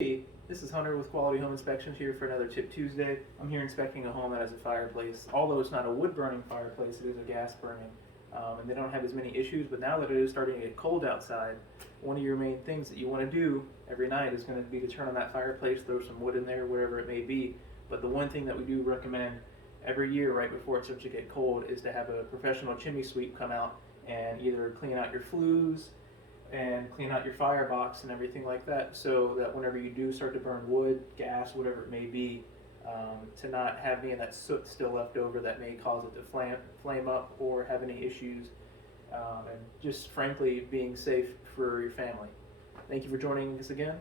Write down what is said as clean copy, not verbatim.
Hey, this is Hunter with Quality Home Inspections here for another Tip Tuesday. I'm here inspecting a home that has a fireplace. Although it's not a wood burning fireplace, it is a gas burning. And they don't have as many issues, but now that it is starting to get cold outside, one of your main things that you want to do every night is going to be to turn on that fireplace, throw some wood in there, whatever it may be. But the one thing that we do recommend every year right before it starts to get cold is to have a professional chimney sweep come out and either clean out your flues and clean out your firebox and everything like that, so that whenever you do start to burn wood, gas, whatever it may be, to not have any of that soot still left over that may cause it to flame up or have any issues, and just frankly being safe for your family. Thank you for joining us again.